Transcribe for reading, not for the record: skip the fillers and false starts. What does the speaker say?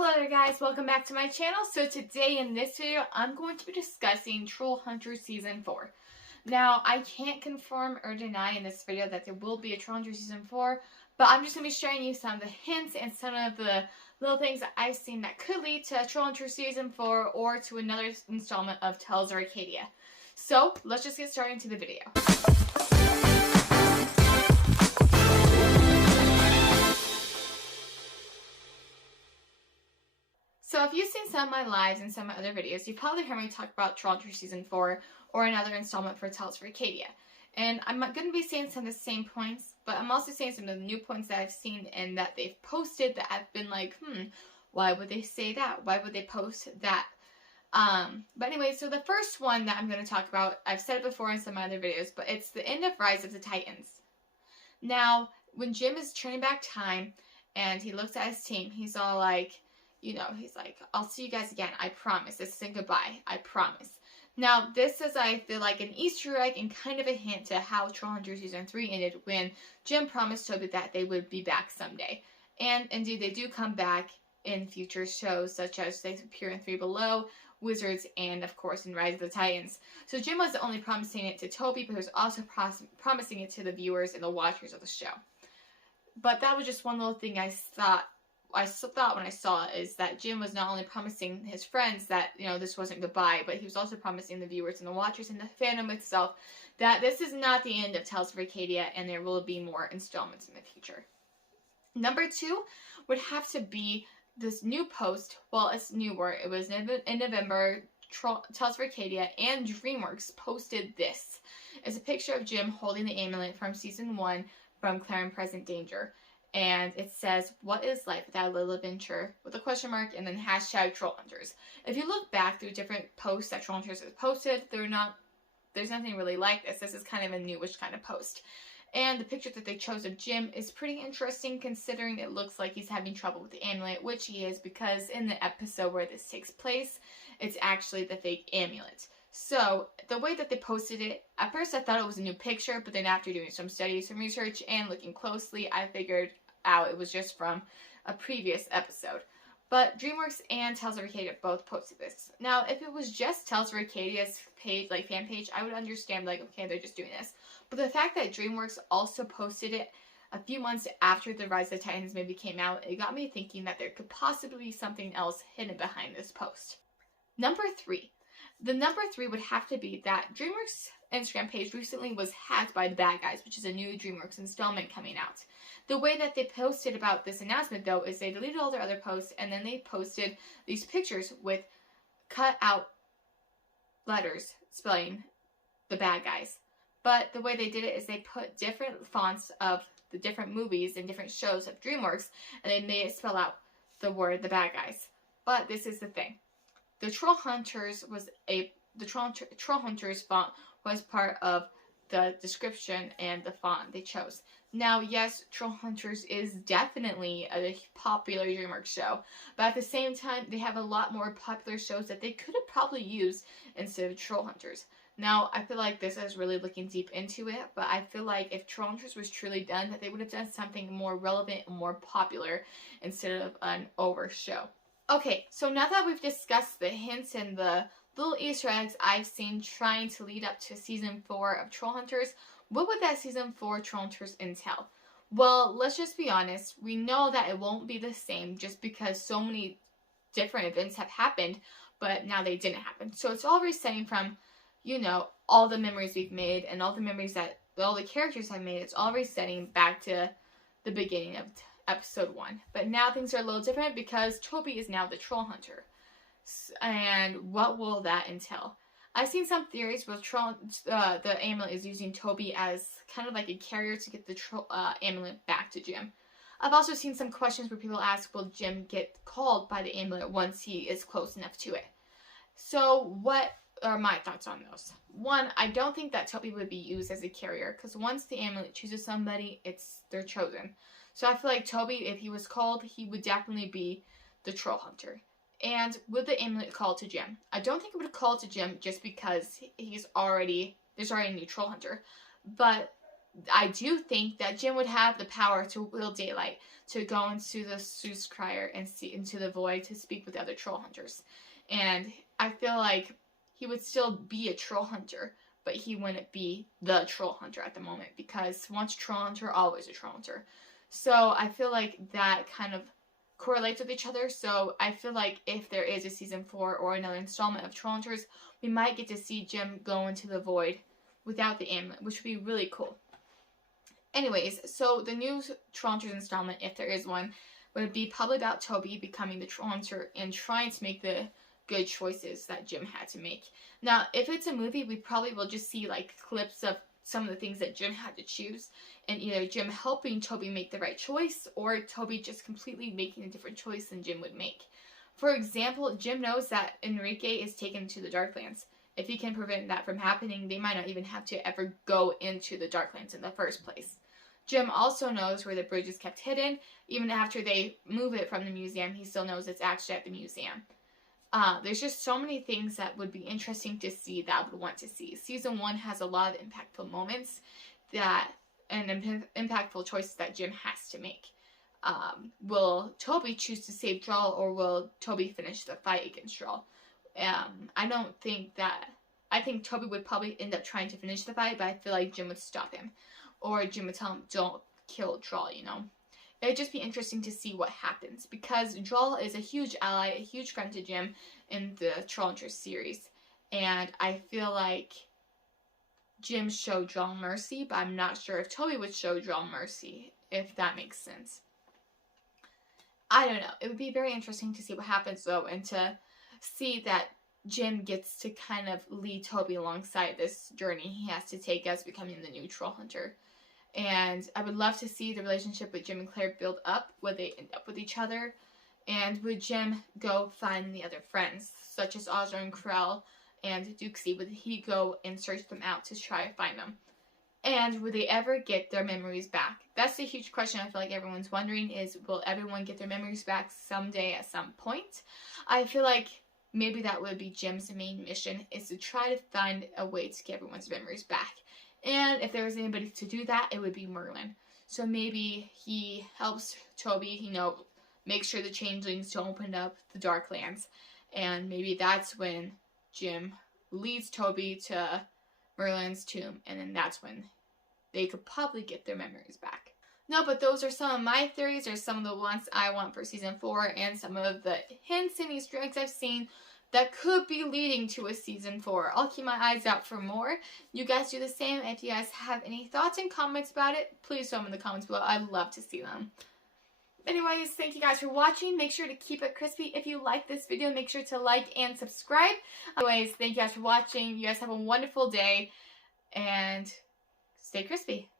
Hello there guys, welcome back to my channel. So today in this video, I'm going to be discussing Trollhunters Season 4. Now, I can't confirm or deny in this video that there will be a Trollhunters Season 4, but I'm just going to be sharing you some of the hints and some of the little things that I've seen that could lead to Trollhunters Season 4 or to another installment of Tales of Arcadia. So, let's just get started into the video. So if you've seen some of my lives and some of my other videos, you've probably heard me talk about Trollhunters Season 4 or another installment for Tales of Arcadia. And I'm going to be saying some of the same points, but I'm also saying some of the new points that I've seen and that they've posted that I've been like, why would they say that? Why would they post that? But anyway, so the first one that I'm going to talk about, I've said it before in some of my other videos, but it's the end of Rise of the Titans. Now, when Jim is turning back time and he looks at his team, he's all like, he's like, I'll see you guys again. I promise. This isn't goodbye. I promise. Now, this is, I feel like, an Easter egg and kind of a hint to how Trollhunters Season 3 ended when Jim promised Toby that they would be back someday. And indeed, they do come back in future shows, such as they appear in 3 Below, Wizards, and, of course, in Rise of the Titans. So Jim wasn't only promising it to Toby, but he was also promising it to the viewers and the watchers of the show. But that was just one little thing I thought when I saw it, is that Jim was not only promising his friends that, this wasn't goodbye, but he was also promising the viewers and the watchers and the fandom itself that this is not the end of Tales of Arcadia and there will be more installments in the future. Number 2 would have to be this new post. Well, it's newer. It was in November. Tales of Arcadia and DreamWorks posted this. It's a picture of Jim holding the amulet from Season 1 from Claire in Present Danger. And it says, what is life without a little adventure? With a question mark and then hashtag Trollhunters. If you look back through different posts that Trollhunters has posted, there's nothing really like this. This is kind of a newish kind of post. And the picture that they chose of Jim is pretty interesting, considering it looks like he's having trouble with the amulet, which he is, because in the episode where this takes place, it's actually the fake amulet. So, the way that they posted it, at first I thought it was a new picture, but then after doing some studies, some research, and looking closely, I figured out it was just from a previous episode. But DreamWorks and Tales of Arcadia both posted this. Now, if it was just Tales of Arcadia's page, like fan page, I would understand, like, okay, they're just doing this. But the fact that DreamWorks also posted it a few months after the Rise of the Titans movie came out, it got me thinking that there could possibly be something else hidden behind this post. Number 3. The number 3 would have to be that DreamWorks' Instagram page recently was hacked by the bad guys, which is a new DreamWorks installment coming out. The way that they posted about this announcement, though, is they deleted all their other posts and then they posted these pictures with cut out letters spelling the bad guys. But the way they did it is they put different fonts of the different movies and different shows of DreamWorks and they made it spell out the word the bad guys. But this is the thing. The Trollhunters Trollhunters font was part of the description and the font they chose. Now, yes, Trollhunters is definitely a popular DreamWorks show, but at the same time, they have a lot more popular shows that they could have probably used instead of Trollhunters. Now, I feel like this is really looking deep into it, but I feel like if Trollhunters was truly done, that they would have done something more relevant and more popular instead of an over show. Okay, so now that we've discussed the hints and the little Easter eggs I've seen trying to lead up to Season 4 of Trollhunters, what would that Season 4 Trollhunters entail? Well, let's just be honest. We know that it won't be the same just because so many different events have happened, but now they didn't happen. So it's all resetting from, all the memories we've made and all the memories that all the characters have made. It's all resetting back to the beginning of Episode 1. But now things are a little different because Toby is now the Trollhunter. And what will that entail? I've seen some theories where the amulet is using Toby as kind of like a carrier to get the amulet back to Jim. I've also seen some questions where people ask, will Jim get called by the amulet once he is close enough to it? So what are my thoughts on those? One, I don't think that Toby would be used as a carrier, because once the amulet chooses somebody, they're chosen. So I feel like Toby, if he was called, he would definitely be the Trollhunter. And would the amulet call to Jim? I don't think it would call to Jim just because there's already a new Trollhunter. But I do think that Jim would have the power to will daylight, to go into the Zeus Crier and see into the void to speak with the other troll hunters. And I feel like he would still be a troll hunter, but he wouldn't be the troll hunter at the moment, because once a troll hunter, always a troll hunter. So I feel like that kind of correlates with each other. So I feel like if there is a season 4 or another installment of Trollhunters, we might get to see Jim go into the void without the amulet, which would be really cool. Anyways, so the new Trollhunters installment, if there is one, would be probably about Toby becoming the Trollhunter and trying to make the good choices that Jim had to make. Now, if it's a movie, we probably will just see like clips of some of the things that Jim had to choose, and either Jim helping Toby make the right choice, or Toby just completely making a different choice than Jim would make. For example, Jim knows that Enrique is taken to the Darklands. If he can prevent that from happening, they might not even have to ever go into the Darklands in the first place. Jim also knows where the bridge is kept hidden. Even after they move it from the museum, he still knows it's actually at the museum. There's just so many things that would be interesting to see, that I would want to see. Season 1 has a lot of impactful moments and impactful choices that Jim has to make. Will Toby choose to save Droll, or will Toby finish the fight against Droll? I think Toby would probably end up trying to finish the fight, but I feel like Jim would stop him. Or Jim would tell him, don't kill Droll, you know? It would just be interesting to see what happens, because Droll is a huge ally, a huge friend to Jim in the Trollhunters series. And I feel like Jim showed Droll mercy, but I'm not sure if Toby would show Droll mercy, if that makes sense. I don't know. It would be very interesting to see what happens, though, and to see that Jim gets to kind of lead Toby alongside this journey he has to take as becoming the new troll hunter. And I would love to see the relationship with Jim and Claire build up. Would they end up with each other? And would Jim go find the other friends, such as Ozra and Krell and Duxie? Would he go and search them out to try to find them? And would they ever get their memories back? That's the huge question I feel like everyone's wondering, is will everyone get their memories back someday at some point? I feel like maybe that would be Jim's main mission, is to try to find a way to get everyone's memories back. And if there was anybody to do that, it would be Merlin. So maybe he helps Toby, you know, make sure the changelings don't open up the Darklands. And maybe that's when Jim leads Toby to Merlin's tomb, and then that's when they could probably get their memories back. No, but those are some of my theories, or some of the ones I want for season 4, and some of the hints and Easter eggs I've seen that could be leading to a season 4. I'll keep my eyes out for more. You guys do the same. If you guys have any thoughts and comments about it, please throw them in the comments below. I'd love to see them. Anyways, thank you guys for watching. Make sure to keep it crispy. If you like this video, make sure to like and subscribe. Anyways, thank you guys for watching. You guys have a wonderful day, and stay crispy.